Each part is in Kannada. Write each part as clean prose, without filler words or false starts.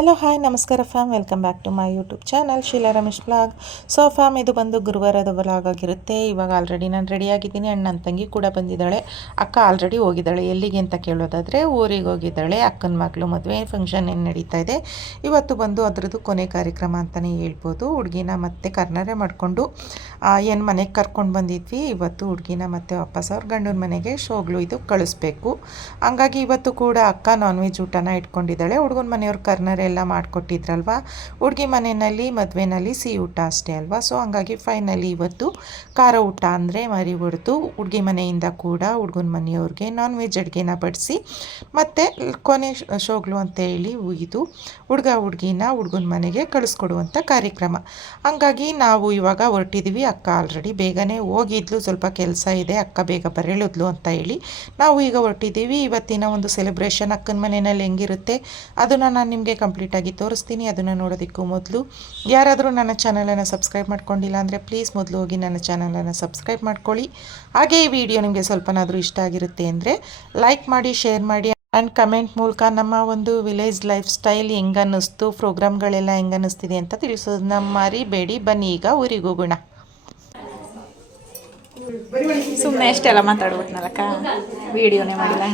ಹಲೋ ಹಾಯ್ ನಮಸ್ಕಾರ fam, welcome back to my YouTube channel Sheela Ramesh blog. So fam, ಇದು ಬಂದು ಗುರುವಾರದ ವ್ಲಾಗ್ ಆಗಿರುತ್ತೆ. ಇವಾಗ ಆಲ್ರೆಡಿ ನಾನು ರೆಡಿಯಾಗಿದ್ದೀನಿ ಆ್ಯಂಡ್ ನನ್ನ ತಂಗಿ ಕೂಡ ಬಂದಿದ್ದಾಳೆ. ಅಕ್ಕ ಆಲ್ರೆಡಿ ಹೋಗಿದ್ದಾಳೆ. ಎಲ್ಲಿಗೆ ಅಂತ ಕೇಳೋದಾದರೆ ಊರಿಗೆ ಹೋಗಿದ್ದಾಳೆ. ಅಕ್ಕನ ಮಗಳು ಮದುವೆ ಫಂಕ್ಷನ್ ಏನು ನಡೀತಾ ಇದೆ ಇವತ್ತು. ಬಂದು ಅದರದ್ದು ಕೊನೆ ಕಾರ್ಯಕ್ರಮ ಅಂತಲೇ ಹೇಳ್ಬೋದು. ಹುಡುಗಿನ ಮತ್ತೆ ಕರ್ನಾಟಕ ಮಾಡಿಕೊಂಡು ಏನು ಮನೆಗೆ ಕರ್ಕೊಂಡು ಬಂದಿದ್ವಿ. ಇವತ್ತು ಹುಡುಗಿನ ಮತ್ತೆ ವಾಪಸ್ ಅವ್ರ ಗಂಡನ ಮನೆಗೆ ಶೋಗ್ಲು ಇದು ಕಳಿಸ್ಬೇಕು. ಹಂಗಾಗಿ ಇವತ್ತು ಕೂಡ ಅಕ್ಕ ನಾನ್ ವೆಜ್ ಊಟನ ಇಟ್ಕೊಂಡಿದ್ದಾಳೆ. ಹುಡುಗನ ಮನೆಯವ್ರು ಕರ್ನಾಟಕ ಎಲ್ಲ ಮಾಡಿಕೊಟ್ಟಿದ್ರಲ್ವ. ಹುಡುಗಿ ಮನೆಯಲ್ಲಿ ಮದುವೆನಲ್ಲಿ ಸಿಹಿ ಊಟ ಅಷ್ಟೇ ಅಲ್ವಾ. ಸೊ ಹಂಗಾಗಿ ಫೈನಲಿ ಇವತ್ತು ಖಾರ ಊಟ ಅಂದರೆ ಮರಿ ಹೊಡೆದು ಹುಡುಗಿ ಮನೆಯಿಂದ ಕೂಡ ಹುಡುಗನ ಮನೆಯವ್ರಿಗೆ ನಾನ್ ವೆಜ್ ಅಡುಗೆನ ಬಡಿಸಿ ಮತ್ತು ಕೊನೆ ಶೋಗ್ಲು ಅಂತ ಹೇಳಿ ಇದು ಹುಡುಗಿನ ಹುಡುಗನ ಮನೆಗೆ ಕಳಿಸ್ಕೊಡುವಂಥ ಕಾರ್ಯಕ್ರಮ. ಹಂಗಾಗಿ ನಾವು ಇವಾಗ ಹೊರಟಿದ್ದೀವಿ. ಅಕ್ಕ ಆಲ್ರೆಡಿ ಬೇಗನೆ ಹೋಗಿದ್ಲು, ಸ್ವಲ್ಪ ಕೆಲಸ ಇದೆ, ಅಕ್ಕ ಬೇಗ ಬರಳಿದ್ಲು ಅಂತ ಹೇಳಿ ನಾವು ಈಗ ಹೊರಟಿದ್ದೀವಿ. ಇವತ್ತಿನ ಒಂದು ಸೆಲೆಬ್ರೇಷನ್ ಅಕ್ಕನ ಮನೆಯಲ್ಲಿ ಹೆಂಗಿರುತ್ತೆ ಅದನ್ನು ನಾನು ನಿಮಗೆ ಕಂಪ್ಲೀಟಾಗಿ ತೋರಿಸ್ತೀನಿ. ಅದನ್ನು ನೋಡೋದಕ್ಕೂ ಮೊದಲು ಯಾರಾದರೂ ನನ್ನ ಚಾನಲನ್ನು ಸಬ್ಸ್ಕ್ರೈಬ್ ಮಾಡ್ಕೊಂಡಿಲ್ಲ ಅಂದರೆ ಪ್ಲೀಸ್ ಮೊದಲು ಹೋಗಿ ನನ್ನ ಚಾನಲನ್ನು ಸಬ್ಸ್ಕ್ರೈಬ್ ಮಾಡ್ಕೊಳ್ಳಿ. ಹಾಗೆ ಈ ವಿಡಿಯೋ ನಿಮಗೆ ಸ್ವಲ್ಪನಾದರೂ ಇಷ್ಟ ಆಗಿರುತ್ತೆ ಅಂದರೆ ಲೈಕ್ ಮಾಡಿ, ಶೇರ್ ಮಾಡಿ ಆ್ಯಂಡ್ ಕಮೆಂಟ್ ಮೂಲಕ ನಮ್ಮ ಒಂದು ವಿಲೇಜ್ ಲೈಫ್ ಸ್ಟೈಲ್ ಹೆಂಗೆ ಅನ್ನಿಸ್ತು, ಪ್ರೋಗ್ರಾಮ್ಗಳೆಲ್ಲ ಹೆಂಗೆ ಅನ್ನಿಸ್ತಿದೆ ಅಂತ ತಿಳಿಸೋದನ್ನ ಮರಿಬೇಡಿ. ಬನ್ನಿ ಈಗ ಊರಿಗೆ ಹೋಗೋಣ. ಸುಮ್ಮನೆ ಎಷ್ಟೆಲ್ಲ ಮಾತಾಡ್ಬಿಟ್ನಲ್ಲಕ್ಕ, ವಿಡಿಯೋನೇ ಮಾಡಿಲ್ಲ.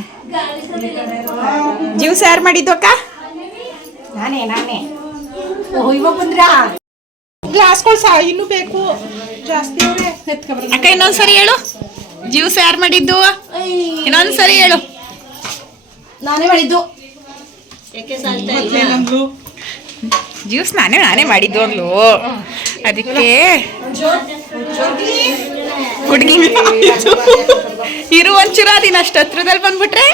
ಜ್ಯೂಸ್ ಯಾರು ಮಾಡಿದ್ದು ಅಕ್ಕ? ನಾನೇ ಇವಾಗ ಬಂದ್ರ ಗ್ಲಾಸ್ಗಳು ಸಹ ಇನ್ನೂ ಬೇಕು ಜಾಸ್ತಿ. ಅಕ್ಕ ಇನ್ನೊಂದ್ಸರಿ ಹೇಳು, ಜ್ಯೂಸ್ ಯಾರು ಮಾಡಿದ್ದು? ಇನ್ನೊಂದ್ಸರಿ ಹೇಳು. ನಾನೇ ಮಾಡಿದ್ದು. ಜ್ಯೂಸ್ ನಾನೇ ಮಾಡಿದ್ದು ಅಲ್ಲೋ, ಅದಕ್ಕೆ ಹುಡುಗಿ ಇರು ಒಂಚೂರು ಅದಿನ ಅಷ್ಟು ಹತ್ರದಲ್ಲಿ ಬಂದ್ಬಿಟ್ರೆ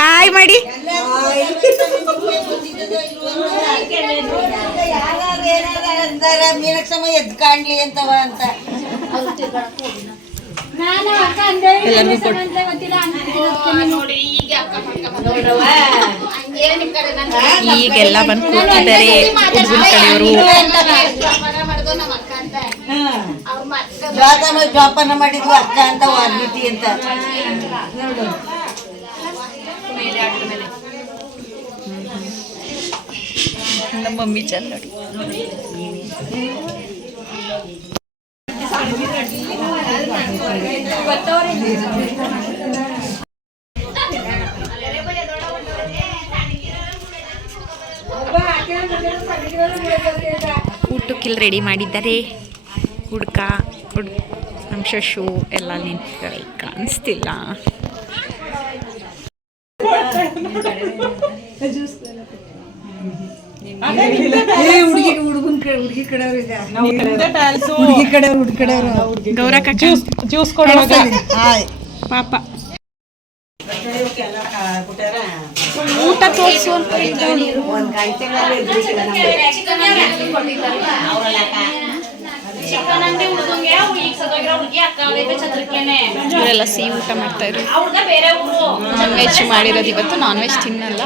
ಹಾಯ್ ಮಾಡಿ. ಮೀನಕ್ಷಮ್ಮ ಎದ್ ಕಾಣ್ಲಿ ಅಂತವ ಅಂತ ಈಗೆಲ್ಲ ಬಂದು ಕೂತಿದ್ದಾರೆ ಹುಡುಗನ ಕಡೆಯವರು. ಜೋಪಾನ ಮಾಡಿದ್ವು ಅಕ್ಕ ಅಂತ ವಾಲ್ಮೀತಿ ಅಂತ ನೋಡು. ನಮ್ಮ ಮಮ್ಮಿ ಚೆನ್ನ ನೋಡಿ. ಊಟಕ್ಕಿಲ್ಲಿ ರೆಡಿ ಮಾಡಿದ್ದಾರೆ. ನಮ್ಮ ಶಶು ಎಲ್ಲ ನಿಂತಿದ್ದಾರೆ, ಕಾಣಿಸ್ತಿಲ್ಲ. ಗೌರಕ್ಕ ಜ್ಯೂಸ್ ಕೊಡೋ ಪಾಪ ಊಟ ತೋರಿಸು ಅಂತ ಇವರೆಲ್ಲ ಸಿಹಿ ಊಟ ಮಾಡ್ತಾ ಇದ್ರು. ನಾನ್ ವೆಜ್ ಮಾಡಿರೋದು ಇವತ್ತು. ನಾನ್ ವೆಜ್ ತಿನ್ನಲ್ಲ.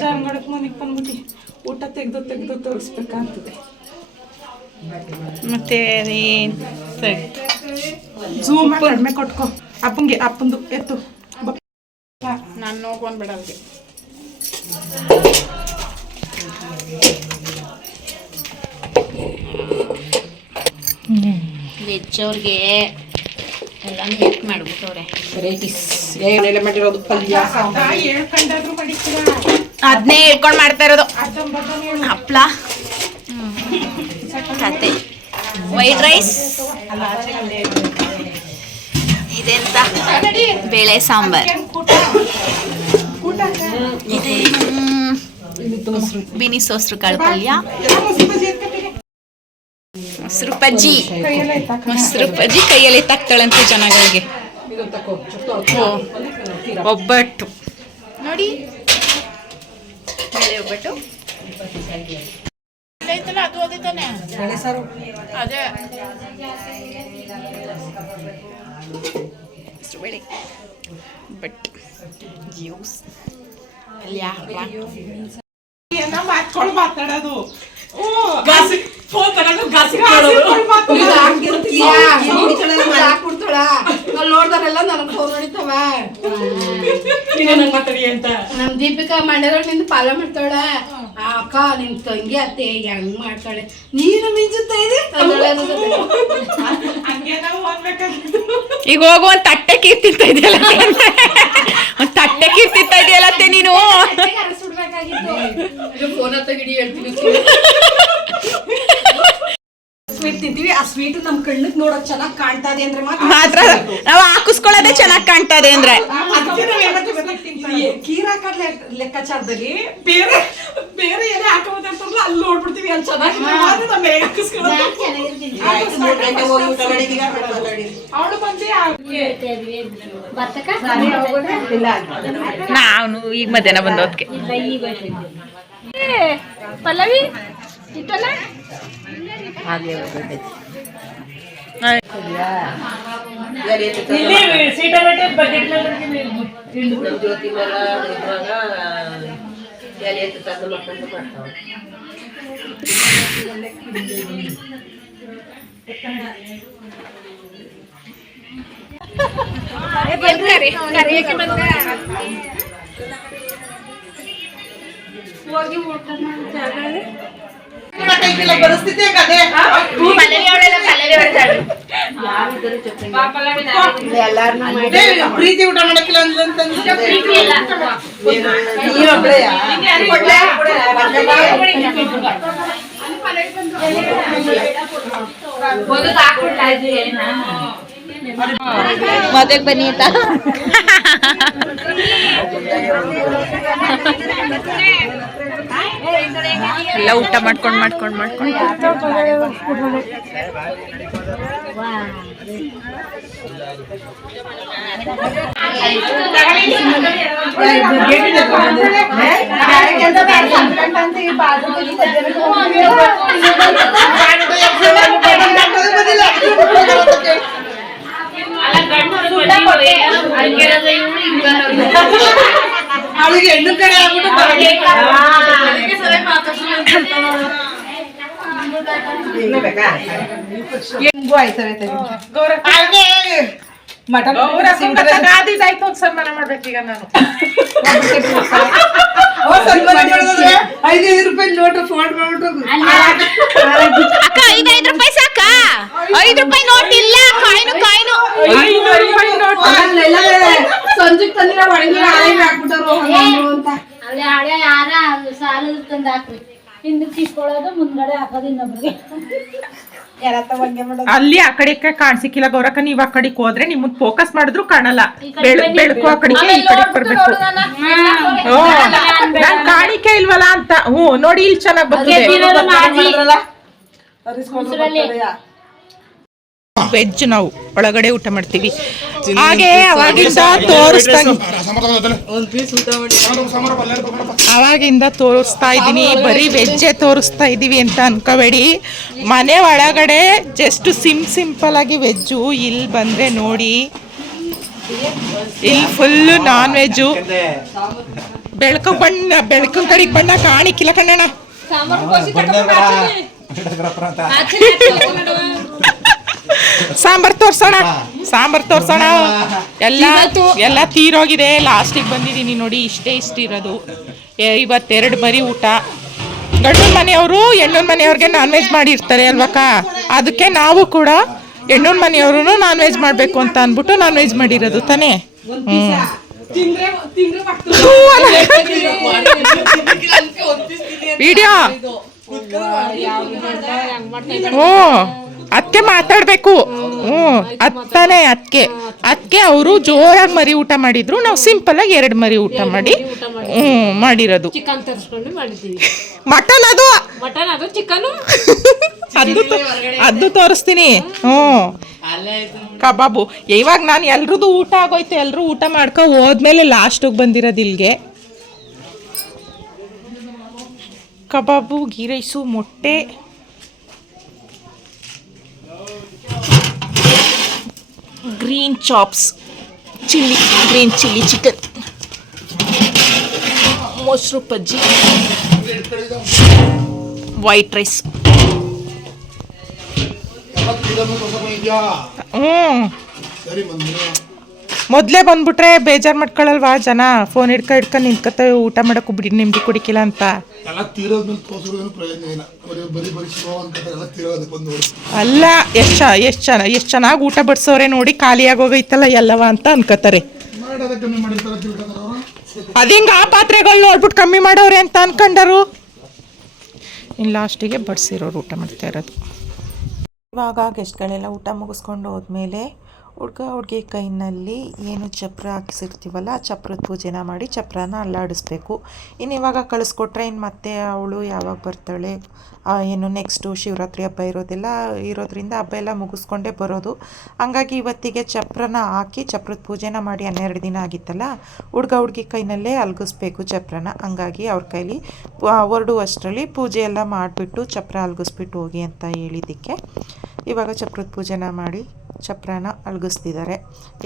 ಜಾನ್ಗಡಕ್ ಮನೆಗೆ ಬಂದ್ಬಿಟ್ಟು ಊಟ ತೆಗೆದು ತೋರಿಸ್ಬೇಕಾಗ್ತದೆ. ಮತ್ತೆ ಝೂಮ್ ಕಡಿಮೆ ಕೊಟ್ಕೊ. ಅಪ್ಪಂದು ಎತ್ತು. ನಾನು ನೋಡ್ಕೊಂಡ್ಬೇಡ ಅವ್ರಿಗೆ. ವೆಜ್ ಅವ್ರಿಗೆ ಎಲ್ಲ ಹೆಲ್ಪ್ ಮಾಡ್ಬಿಟ್ಟವ್ರೆ. ವೆರೈಟೀಸ್ ಏನೆಲ್ಲ ಮಾಡಿರೋದು ಪಲ್ಯ ಅದನ್ನೇ ಹೇಳ್ಕೊಂಡು ಮಾಡ್ತಾ ಇರೋದು. ಹಪ್ಳ, ಕತೆ, ವೈಟ್ ರೈಸ್, ಇದೆಂತ ಬೇಳೆ ಸಾಂಬಾರ್, ಇದೆ ಬಿನಿ ಸೋಸ್ರು ಕಾಳು ಪಲ್ಯ, ಮೊಸರು ಬಜ್ಜಿ. ಕೈಯಲ್ಲಿ ತಾಕ್ತಾಳಂತೆ ಜನಗಳಿಗೆ. ಒಬ್ಬಟ್ಟು ನೋಡಿ, ಬೇಳೆ ಒಬ್ಬಟ್ಟು. ಅದು ಅದೇ ತಾನೆ, ಅದೇ ಹೆಸರು ಬೇಳೆ ಬಟ್ ಜ್ಯೂಸ್ ಮಾತಾಡೋದು ನೋಡ್ದಾರೆಲ್ಲ ನನಗ್ ಫೋನ್ ಹೊಡಿತಾವ ನಮ್ ದೀಪಿಕಾ ಮಂಡ್ಯದೊಳಗಿಂದ ಪಾಲ ಮಾಡ್ತಾಳ ಅಕ್ಕ ನಿಮ್ ತಂಗಿ ಅತ್ತೆ ಹೆಂಗ್ ಮಾಡ್ತಾಳೆ ನೀರು ಮಿಂಚುತ್ತಾ ಇದೆ ಈಗ ಹೋಗು ಒಂದ್ ತಟ್ಟೆ ಕೀರ್ ತಿಂತಾ ಇದೆಯಲ್ಲ ಒಂದ್ ತಟ್ಟೆ ಕೀರ್ ತಿಂತಾ ಇದೆಯಲ್ಲತ್ತೆ ನೀನು ಫೋನ್ ಹತ್ತ ಗಿಡಿ ಹೇಳ್ತೀನಿ ಸ್ವೀಟ್ ತಿಂತೀವಿ ಆ ಸ್ವೀಟ್ ನಮ್ ಕಣ್ಣಿಗೆ ನೋಡಕ್ ಚೆನ್ನಾಗ್ ಕಾಣ್ತಾ ಇದೆ ಅಂದ್ರೆ ಮಾತ್ರ ನಾವು ಹಾಕಿಸ್ಕೊಳ್ಳೋದೇ ಚೆನ್ನಾಗ್ ಕಾಣ್ತದೆ ಅಂದ್ರೆ ಕೀರ್ ಹಾಕೋದ್ ಲೆಕ್ಕಾಚಾರದಲ್ಲಿ ಬೇರೆ ಬೇರೆ ಏನೇ ಹಾಕೋದಂತಾರಲ್ಲ ಅಲ್ಲಿ ನೋಡ್ಬಿಡ್ತೀವಿ ಅಲ್ಲಿ ಚೆನ್ನಾಗಿದೆ ನಮ್ಮ ಹೇಗೆ ಅವಳು ಬಂದು ನಾನು ಈಗ ಮಧ್ಯಾಹ್ನ ಬಂದೋದ್ಕೆ ಪಲ್ಲವಿ ಇಟ್ಟಲ್ಲ ಹೋಗಿ ಪರಿಸ್ಥಿತಿ ಪ್ರೀತಿ ಊಟ ಮಾಡಕ್ಕಿಲ್ಲ ಮದುವೆಗೆ ಬನ್ನಿ ಅಂತ ಎಲ್ಲ ಊಟ ಮಾಡ್ಕೊಂಡು ಅವಳಿಗೆ ಹೆಣ್ಣು ಕಡೆ ಆಗ್ಬಿಟ್ಟು ಮಟನ್ ಸನ್ಮಾನ ಮಾಡ್ಬೇಕೀಗ ನಾನು 5 ರೂಪಾಯಿ ನೋಟ್ ಫೋಲ್ಡ್ ಮಾಡ್ಬಿಟ್ಟು ಅಕ್ಕ 5 ರೂಪಾಯಿ ಸಾಕ 5 ರೂಪಾಯಿ ನೋಟ್ ಇಲ್ಲ ಕಾಯಿನು ಸಂಜೆಗ್ ತಂದಿರ ಒಳಗೆ ಹಾಕ್ಬಿಟ್ಟರು ಅಂತ ಅಲ್ಲಿ ಹಳೆ ಯಾರ ಸಾಲ ತಂದು ಹಾಕ್ರಿ ಹಿಂದಕ್ಕೆ ಇಸ್ಕೊಳ್ಳೋದು ಮುಂದ್ಗಡೆ ಹಾಕೋದು ಇನ್ನೊಬ್ರಿಗೆ ಅಲ್ಲಿ ಆ ಕಡೆ ಕಾಣಿಸಿಕ್ಕಿಲ್ಲ ಗೌರಕ್ಕ ನೀವ್ ಆ ಕಡೆಗೆ ಹೋದ್ರೆ ನಿಮ್ಮನ್ ಫೋಕಸ್ ಮಾಡಿದ್ರು ಕಾಣಲ್ಲ ಬೆಳಕು ಆ ಕಡೆಗೆ ಈ ಕಡೆ ಬರ್ಬೇಕು ನಾನ್ ಕಾಣಿಕೆ ಇಲ್ವಲ್ಲ ಅಂತ ನೋಡಿ ಇಲ್ಲಿ ಚೆನ್ನಾಗ್ ಬರ್ತದೆ ವೆಜ್ ನಾವು ಒಳಗಡೆ ಊಟ ಮಾಡ್ತೀವಿ ಹಾಗೆ ಅವಾಗಿಂದ ತೋರಿಸ್ತಾ ಇದ್ದೀನಿ ಬರೀ ವೆಜ್ಜೇ ತೋರಿಸ್ತಾ ಇದೀವಿ ಅಂತ ಅನ್ಕೋಬೇಡಿ ಮನೆ ಒಳಗಡೆ ಜಸ್ಟ್ ಸಿಂಪಲ್ ಆಗಿ ವೆಜ್ಜು ಇಲ್ಲಿ ಬಂದ್ರೆ ನೋಡಿ ಇಲ್ಲಿ ಫುಲ್ಲು ನಾನ್ ವೆಜ್ಜು ಬೆಳಕು ಕಡೆಗೆ ಬಣ್ಣ ಕಾಣಿಕ್ಕಿಲ್ಲ ಕಣ್ಣಣ್ಣ ಸಾಂಬಾರ್ ತೋರ್ಸೋಣ ಎಲ್ಲ ತೀರೋಗಿದೆ ಲಾಸ್ಟಿಗೆ ಬಂದಿದ್ದೀನಿ ನೋಡಿ ಇಷ್ಟಿರೋದು ಇವತ್ತೆರಡು ಮರಿ ಊಟ ಗಂಡನ ಮನೆಯವರು ಹೆಣ್ಣನ ಮನೆಯವ್ರಿಗೆ ನಾನ್ ವೆಜ್ ಮಾಡಿರ್ತಾರೆ ಅಲ್ವಕ್ಕ ಅದಕ್ಕೆ ನಾವು ಕೂಡ ಹೆಣ್ಣನ ಮನೆಯವರು ನಾನ್ ವೆಜ್ ಮಾಡಬೇಕು ಅಂತ ಅಂದ್ಬಿಟ್ಟು ನಾನ್ ವೆಜ್ ಮಾಡಿರೋದು ತಾನೇ ವಿಡಿಯೋ ಅದಕ್ಕೆ ಮಾತಾಡ್ಬೇಕು ಅತ್ತಾನೆ ಅದಕ್ಕೆ ಅವರು ಜೋರಾಗಿ ಮರಿ ಊಟ ಮಾಡಿದ್ರು ನಾವು ಸಿಂಪಲ್ ಆಗಿ 2 ಮರಿ ಊಟ ಮಾಡಿ ಮಾಡಿರೋದು ಚಿಕನ್ ತರಿಸ್ಕೊಂಡು ಮಾಡಿದ್ದೀವಿ ಮಟನ್ ಅದು ಚಿಕನ್ ಅದು ತೋರಿಸ್ತೀನಿ ಕಬಾಬು ಇವಾಗ ನಾನು ಎಲ್ರದ್ದು ಊಟ ಆಗೋಯ್ತು ಎಲ್ರು ಊಟ ಮಾಡ್ಕೊ ಹೋದ್ಮೇಲೆ ಲಾಸ್ಟಿಗೆ ಬಂದಿರೋದು ಇಲ್ಲಿಗೆ ಕಬಾಬು ಗೀ ರೈಸು ಮೊಟ್ಟೆ green chops chilli, green chilli chicken, ಮೊಸರು ಬಜ್ಜಿ, ವೈಟ್ ರೈಸ್. ಮೊದಲೇ ಬಂದ್ಬಿಟ್ರೆ ಬೇಜಾರು ಮಾಡ್ಕೊಳ್ಳಲ್ವಾ ಜನ? ಫೋನ್ ಹಿಡ್ಕೊಂಡು ನಿಂತ್ಕೊತವೆ ಊಟ ಮಾಡೋಕ್ಕೂ ಬಿಡಿ ನಿಮ್ದು ಕುಡಿಕಿಲ್ಲ ಅಂತ. ಅಲ್ಲ, ಎಷ್ಟು ಚೆನ್ನಾಗಿ ಊಟ ಬಡಿಸೋರೆ ನೋಡಿ, ಖಾಲಿಯಾಗೋಗೈತಲ್ಲ ಎಲ್ಲವ ಅಂತ ಅನ್ಕೋತಾರೆ. ಅದಿಂಗ ಆ ಪಾತ್ರೆಗಳು ನೋಡ್ಬಿಟ್ಟು ಕಮ್ಮಿ ಮಾಡೋರೆ ಅಂತ ಅನ್ಕೊಂಡರು. ಇನ್ನು ಲಾಸ್ಟಿಗೆ ಬಡಿಸಿರೋರು ಊಟ ಮಾಡ್ತಾ ಇರೋದು. ಇವಾಗ ಗೆಸ್ಟ್ಗಳೆಲ್ಲ ಊಟ ಮುಗಿಸ್ಕೊಂಡು ಹೋದ್ಮೇಲೆ ಹುಡುಗಿ ಕೈನಲ್ಲಿ ಏನು ಚಪ್ರ ಹಾಕಿಸಿರ್ತೀವಲ್ಲ, ಆ ಚಪ್ರದ ಪೂಜೆನ ಮಾಡಿ ಚಪ್ರನ ಅಲ್ಲಾಡಿಸ್ಬೇಕು. ಇನ್ನು ಇವಾಗ ಕಳಿಸ್ಕೊಟ್ರೆ ಇನ್ನು ಮತ್ತೆ ಅವಳು ಯಾವಾಗ ಬರ್ತಾಳೆ, ಏನು ನೆಕ್ಸ್ಟು ಶಿವರಾತ್ರಿ ಹಬ್ಬ ಇರೋದ್ರಿಂದ ಹಬ್ಬ ಎಲ್ಲ ಮುಗಿಸ್ಕೊಂಡೇ ಬರೋದು. ಹಂಗಾಗಿ ಇವತ್ತಿಗೆ ಚಪ್ರನ ಹಾಕಿ ಚಪ್ರದ ಪೂಜೆನ ಮಾಡಿ 12 ದಿನ ಆಗಿತ್ತಲ್ಲ, ಹುಡುಗಿ ಕೈನಲ್ಲೇ ಅಲ್ಗಿಸ್ಬೇಕು ಚಪ್ರನ. ಹಂಗಾಗಿ ಅವ್ರ ಕೈಲಿ ಹೊರಡುವಷ್ಟರಲ್ಲಿ ಪೂಜೆ ಎಲ್ಲ ಮಾಡಿಬಿಟ್ಟು ಚಪ್ರ ಅಲ್ಗಿಸ್ಬಿಟ್ಟು ಹೋಗಿ ಅಂತ ಹೇಳಿದ್ದಕ್ಕೆ ಇವಾಗ ಚಪ್ರದ ಪೂಜೆನ ಮಾಡಿ ಚಪ್ರನ ಅಲ್ಗಿಸ್ತಿದ್ದಾರೆ.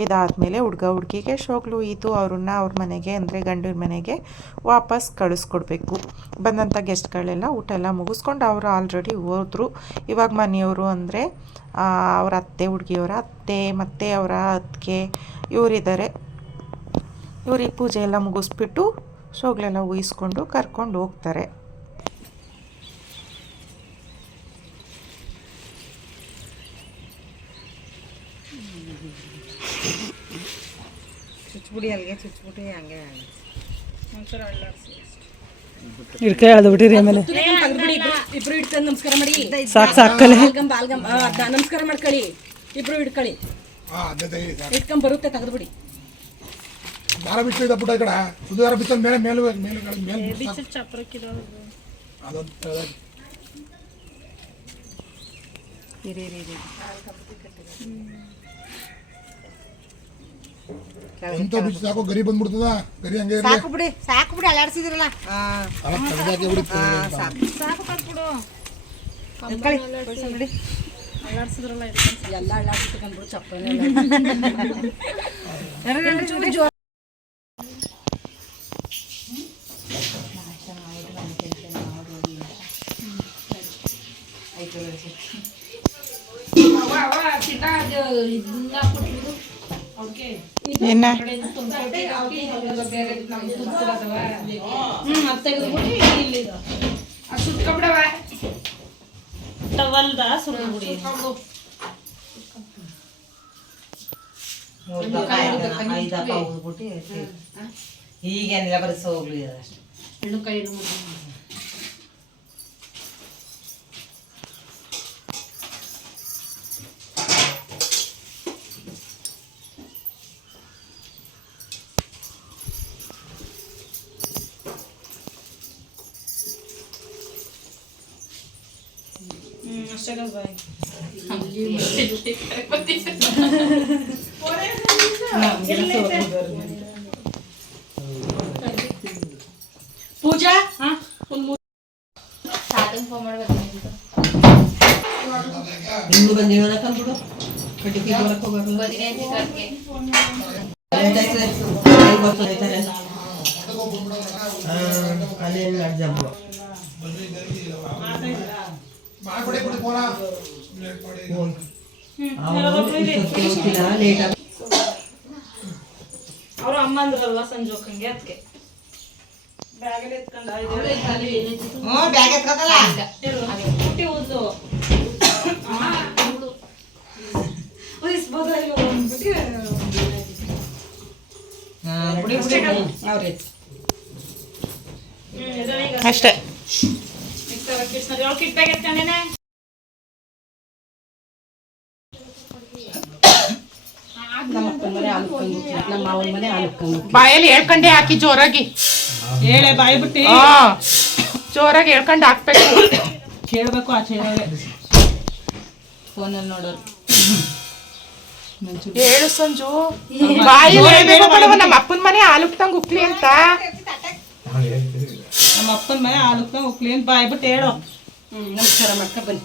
ಇದಾದಮೇಲೆ ಹುಡುಗಿಗೆ ಶೋಗ್ಲು ಇದು ಅವ್ರನ್ನ ಅವ್ರ ಮನೆಗೆ ಅಂದರೆ ಗಂಡನ ಮನೆಗೆ ವಾಪಸ್ ಕಳಿಸ್ಕೊಡ್ಬೇಕು. ಬಂದಂಥ ಗೆಸ್ಟ್ಗಳೆಲ್ಲ ಊಟ ಎಲ್ಲ ಮುಗಿಸ್ಕೊಂಡು ಅವರು ಆಲ್ರೆಡಿ ಹೋದ್ರು. ಇವಾಗ ಮನೆಯವರು ಅಂದರೆ ಅವ್ರ ಅತ್ತೆ, ಹುಡುಗಿಯವರ ಅತ್ತೆ ಮತ್ತು ಅವರ ಅತ್ತಿಗೆ ಇವರಿದ್ದಾರೆ. ಇವ್ರಿಗೆ ಪೂಜೆ ಎಲ್ಲ ಮುಗಿಸ್ಬಿಟ್ಟು ಶೋಗ್ಲೆಲ್ಲ ಊಹಿಸ್ಕೊಂಡು ಕರ್ಕೊಂಡು ಹೋಗ್ತಾರೆ. ಚುಚ್ಬಿಡಿ ಅಲ್ಲಿಗೆ ಚುಚ್ಬಿಟ್ಟು ಹಂಗೆ ಹಿಡ್ಕೈ ಎಳ್ದು ಬಿಟ್ಟಿರಿ. ಆಮೇಲೆ ಇಬ್ರು ಇಟ್ಕೊಂಡು ನಮಸ್ಕಾರ ಮಾಡಿ. ಸಾಕಲೆ ನಮಸ್ಕಾರ ಮಾಡ್ಕೊಳ್ಳಿ. ಇಬ್ರು ಇಟ್ಕೊಳ್ಳಿ. ಇಟ್ಕೊಂಡ್ ಬರುತ್ತೆ ತೆಗೆದ್ಬಿಡಿ. ದಾರ ಬಿಟ್ಟು ಇದೆ ಪುಟ್ಟ ಈ ಕಡೆ ಸುಧಾರ ಬಿಚ್ಚ ಮೇಲೆ ಮೇಲೆ ಎಂತ ಬಿಚ್ಚ ಸಾಕು ಗರಿ ಬಂದ್ಬಿಡ್ತದ. ಗರಿ ಹಂಗೆ ಸಾಕು ಬಿಡಿ ಅಲ್ಲಾಡ್ಸಿದ್ರಲ್ಲ ಎಲ್ಲ ಅಲ್ಲಾಡ್ಸ್ಕೊಂಡ್ಬಿಡು ಚಪ್ಪಲಿ. ಏನ ಈಗೇನಿಲ್ಲ ಬರೀ ಹೋಗ್ಲಿ ಅಷ್ಟೇ. ಪೂಜಾ ಇನ್ನು ಬಂದಿವನ ಕಂಬಿಡು ಕಟ್ಟಿಗೆ ಬರಕ್ಕೆ ಹೋಗಲ್ಲ. ಅಲ್ಲೇನು ಅಡ್ಜಂಬು ಲೇಟ್ ಅವ್ರ ಅಮ್ಮ ಅಂದ್ರಲ್ವಾ ಸಂಜೋಕಂಗೆ ಅದಕ್ಕೆ ಬ್ಯಾಗ್ ಎತ್ಕೊಂಡ ಬ್ಯಾಗ್ ಎತ್ಕೋದಲ್ಲ ಪುಟ್ಟಿ ಊದ್ಲು ಊದಿಸ್ಬೋದ ಇಲ್ಲ ಅಂದ್ಬಿಟ್ಟು ಅಷ್ಟೇ. ಕಿಟ್ ಬ್ಯಾಗ್ ಎತ್ಕೊಂಡೇನೆ. ನಮ್ಮ ಮಾವನ ಮನೆ ಹಾಲು ಬಾಯಲ್ಲಿ ಹೇಳ್ಕೊಂಡೆ ಹಾಕಿ ಜೋರಾಗಿ ಹೇಳೆ ಬಾಯಿ ಬಿಟ್ಟು ಜೋರಾಗಿ ಹೇಳ್ಕೊಂಡು ಹಾಕ್ಬೇಕು. ಕೇಳಬೇಕು ಆಚೆ ಫೋನಲ್ಲಿ ನೋಡೋರು. ಹೇಳು ಸಂಜು, ಬಾಯಿ ನಮ್ಮ ಅಪ್ಪನ ಮನೆ ಹಾಲುಕ್ತಂಗ್ ಉಕ್ಲಿ ಅಂತ. ನಮ್ಮ ಅಪ್ಪನ ಮನೆ ಹಾಲುಕ್ತ ಹೋಗ್ಲಿ ಅಂತ ಬಾಯಿ ಬಿಟ್ಟು ಹೇಳು. ನಮಸ್ಕಾರ ಮಾಡ್ಕೊ ಬನ್ನಿ.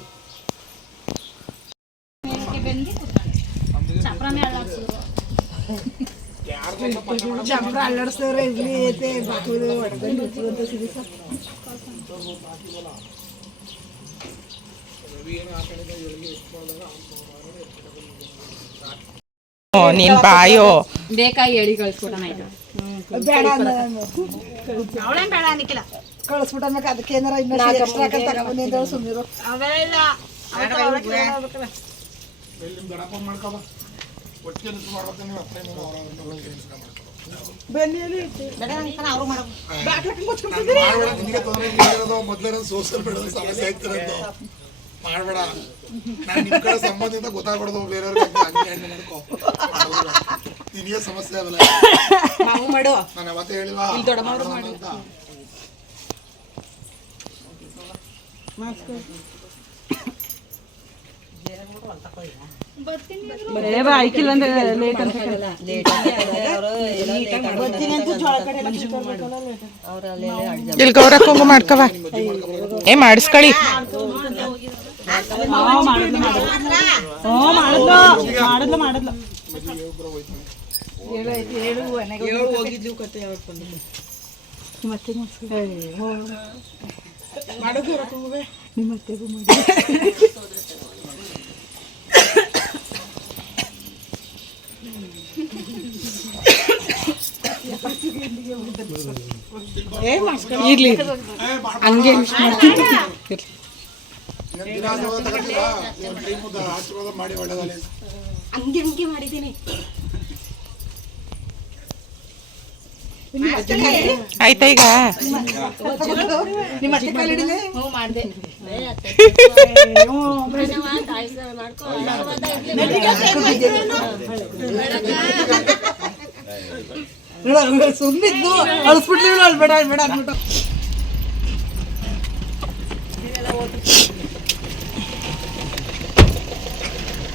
ಚಪ್ರ ಅಲ್ಲಾಡಿಸಿದ್ರೆ ಇರ್ಲಿ ಐತೆ ಬಾಕುದು ಹೊಡೆದಂಡು ಅಂತ ಸಿಗುತ್ತ ನೀನ್ ಬಾಯೋ ಬೇಕಾಗಿ ಹೇಳಿ ಕಳ್ಸ್ಕೊಡೋಣ ಆಯ್ತು. ಬೇಡ ಅವಳೇನ್ ಬೇಡ ಅನ್ನಿಕ್ಕಿಲ್ಲ ಕಳಿಸ್ಬಿಟ್ಟಮ್ಯಾಕ ಅದಕ್ಕೆ ಏನಾರ ಇನ್ನೊಂದು ಎಕ್ಸ್ಟ್ರಾ ತಗೊಂಬಂದಿ ಅಂತ ಸುಮ್ಮನಿರು ಅವೆಲ್ಲ ನಿಮ್ ದಡಪ್ಪ ಮಾಡ್ಕೊಬ ಒಟ್ಟಿಗೆ ನಿಂತು ಮಾಡ್ಬೇಕು ನೀವು ಅಪ್ಪ ನೀವು ಮಾಡ್ಬೇಡ ನಿನಗೆ ತೊಂದರೆ ಇರೋದು ಮೊದಲೇ ಸೋಷಿಯಲ್ ಮೀಡಿಯಾದ ಸಮಸ್ಯೆ ಆಗ್ತಿರೋದು ಮಾಡ್ಬೇಡ ನಾನು ನಿಮ್ಮ ಕಡೆ ಸಂಬಂಧದಿಂದ ಗೊತ್ತಾಗ್ಬಿಡೋದು ಬೇರೆಯವ್ರಿಗೆ ಹಂಗೆ ಮಾಡ್ಕೊ ನಿನಗೆ ಸಮಸ್ಯೆ ಆಗಲ್ಲ ನಾವು ಮಾಡು ನಾನು ಯಾವತ್ತೇ ಹೇಳಿಲ್ವಾ ಇಲ್ಲಿ ದೊಡ್ಡಮ್ಮವ್ರು ಮಾಡಿ ಅಂತ ಆಯ್ಕಿಲ್ಲ ಅಂದ್ರೆ ಲೇಟ್ ಅಂತ ಇಲ್ಲಿ ಗೌರ ಕುಂಗು ಮಾಡ್ಕವ ಏ ಮಾಡಿಸ್ಕೊಳ್ಳಿ ಮಾಡಿದ್ಲು ಹೋಗಿದ್ಲು ಕತೆ ಯಾವತ್ತು ಇರ್ಲಿ ಹಂಗೆ ಆಶೀರ್ವಾದ ಮಾಡಿ ಒಳ್ಳೆದಲ್ಲ ಹಂಗೆ ಮಾಡಿದ್ದೀನಿ. ಆಯ್ತಾ ಈಗ ನಿಮ್ಮ ಅತ್ತೆ ಕಾಲು ಹಿಡಿಲೆ ಹ್ಞೂ ಮಾಡಿದೆ. ಸುಮ್ಮಿದ್ದು ಅಳಿಸ್ಬಿಟ್ಲಿ ಅಳ್ಬೇಡ ಅಳ್ಬೇಡ ಅಂದ್ಬಿಟ್ಟು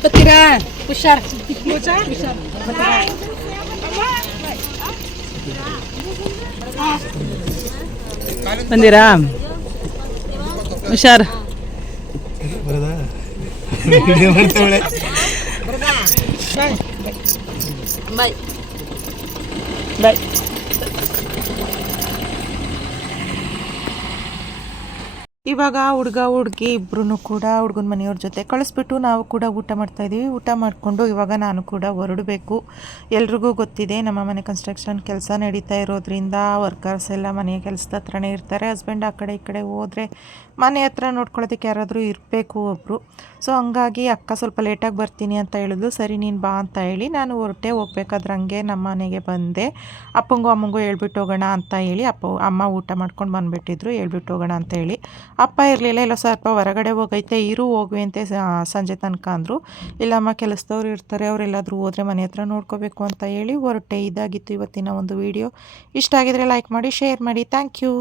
ಬರ್ತೀರಾ? ಹುಷಾರ್ ಬಂದಿರಾ? ಹುಷಾರ್. ಬಾಯ್. ಇವಾಗ ಹುಡುಗ ಹುಡುಗಿ ಇಬ್ಬರೂ ಕೂಡ ಹುಡುಗನ ಮನೆಯವ್ರ ಜೊತೆ ಕಳಿಸ್ಬಿಟ್ಟು ನಾವು ಕೂಡ ಊಟ ಮಾಡ್ತಾಯಿದ್ದೀವಿ. ಊಟ ಮಾಡಿಕೊಂಡು ಇವಾಗ ನಾನು ಕೂಡ ಹೊರಡಬೇಕು. ಎಲ್ರಿಗೂ ಗೊತ್ತಿದೆ ನಮ್ಮ ಮನೆ ಕನ್ಸ್ಟ್ರಕ್ಷನ್ ಕೆಲಸ ನಡೀತಾ ಇರೋದ್ರಿಂದ ವರ್ಕರ್ಸ್ ಎಲ್ಲ ಮನೆಯ ಕೆಲಸದ ಹತ್ರನೇ ಇರ್ತಾರೆ. ಹಸ್ಬೆಂಡ್ ಆ ಕಡೆ ಈ ಕಡೆ ಹೋದರೆ ಮನೆ ಹತ್ರ ನೋಡ್ಕೊಳ್ಳೋದಕ್ಕೆ ಯಾರಾದರೂ ಇರಬೇಕು ಒಬ್ಬರು. ಸೊ ಹಂಗಾಗಿ ಅಕ್ಕ ಸ್ವಲ್ಪ ಲೇಟಾಗಿ ಬರ್ತೀನಿ ಅಂತ ಹೇಳಿದ್ಲು. ಸರಿ ನೀನು ಬಾ ಅಂತ ಹೇಳಿ ನಾನು ಹೊರಟೆ. ಹೋಗ್ಬೇಕಾದ್ರೆ ಹಂಗೆ ನಮ್ಮ ಮನೆಗೆ ಬಂದೆ. ಅಪ್ಪಂಗೂ ಅಮ್ಮಂಗೂ ಹೇಳ್ಬಿಟ್ಟು ಹೋಗೋಣ ಅಂತ ಹೇಳಿ ಅಮ್ಮ ಊಟ ಮಾಡ್ಕೊಂಡು ಬಂದುಬಿಟ್ಟಿದ್ರು. ಹೇಳ್ಬಿಟ್ಟು ಹೋಗೋಣ ಅಂತ ಹೇಳಿ ಅಪ್ಪ ಇರಲಿಲ್ಲ. ಇಲ್ಲ ಸ್ವಲ್ಪ ಹೊರಗಡೆ ಹೋಗೈತೆ ಇರು ಹೋಗ್ವಿ ಅಂತೆ ಸಂಜೆ ತನಕ ಅಂದರು. ಇಲ್ಲಮ್ಮ ಕೆಲಸದವ್ರು ಇರ್ತಾರೆ ಅವರೆಲ್ಲಾದರೂ ಹೋದರೆ ಮನೆ ಹತ್ರ ನೋಡ್ಕೋಬೇಕು ಅಂತ ಹೇಳಿ ಹೊರಟೆ. ಇದಾಗಿತ್ತು ಇವತ್ತಿನ ಒಂದು ವಿಡಿಯೋ. ಇಷ್ಟ ಆಗಿದರೆ ಲೈಕ್ ಮಾಡಿ, ಶೇರ್ ಮಾಡಿ. Thank you.